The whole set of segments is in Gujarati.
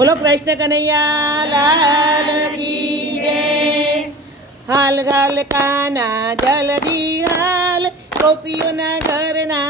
બોલો કૃષ્ણ કનૈયા લાલ કી રે હાલ ગાલ કાના જલદી હાલ. ગોપીઓના ઘરના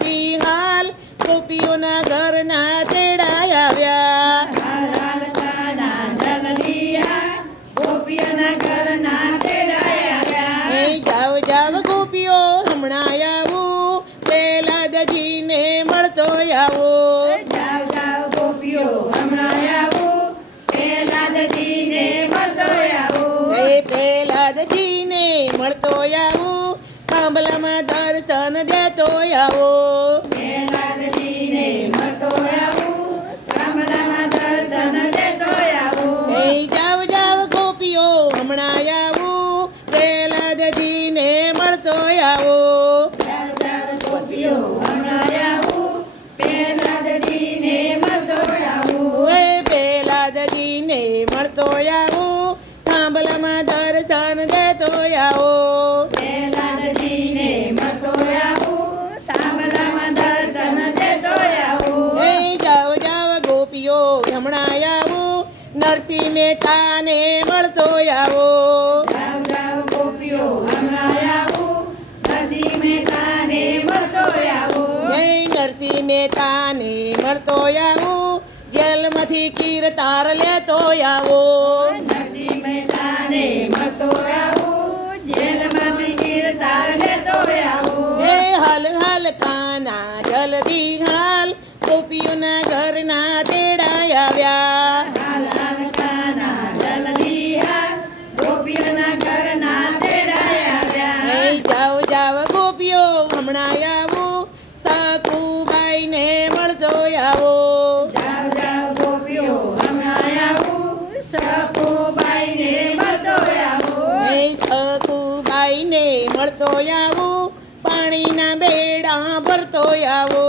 તો આવો. જાવ આવો. પ્રહલાદજીને મળતો આવો. એ પ્રહલાદજીને મળતો આવો. થાંભલામાં દર્શન દેતો આવો. ને કાને મળતો આવો. નરસિંહ મહેતા ને મળતો આવો. જેલમાંથી કીર્તાર લેતો આવો. નરસિંહ મહેતા ને મળતો આવો. આવો પાણીના બેડા ભરતો આવો.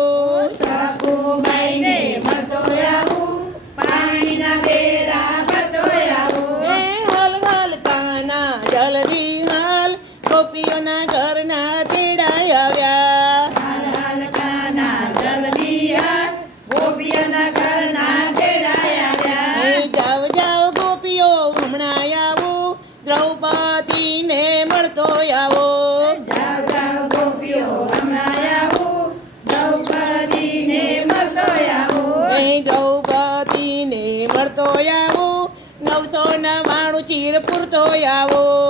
માણું ચીર પૂરતો આવો.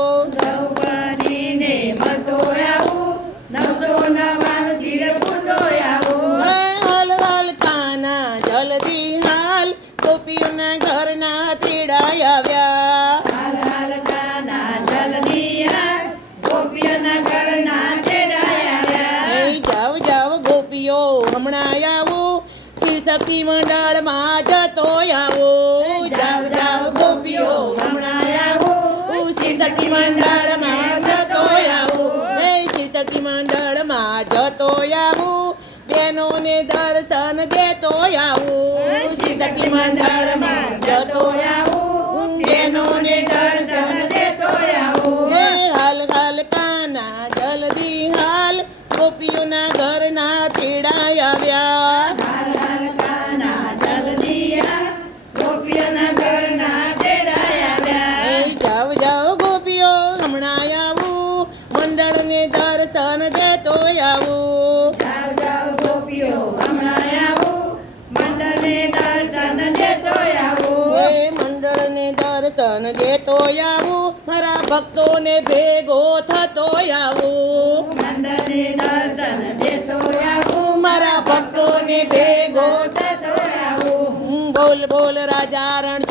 જલ્દી હાલ. ગોપીઓના ઘરના ત્રીડા આવ્યા. હમણાં આવું. શિરશક્તિ મંડળમાં જતો આવો. આવું શક્તિ મંડળમાં જતો આવું બહેનોને દર્શન હાલ હાલ જલ્દી હાલ ગોપીઓના ઘરના તેડા આવ્યા. દર્શન દેતો આવું મારા ભક્તોને ભેગો થતો આવું. દર્શન દેતો આવું મારા ભક્તોને ભેગો થતો આવું. બોલ બોલ રાજા રણ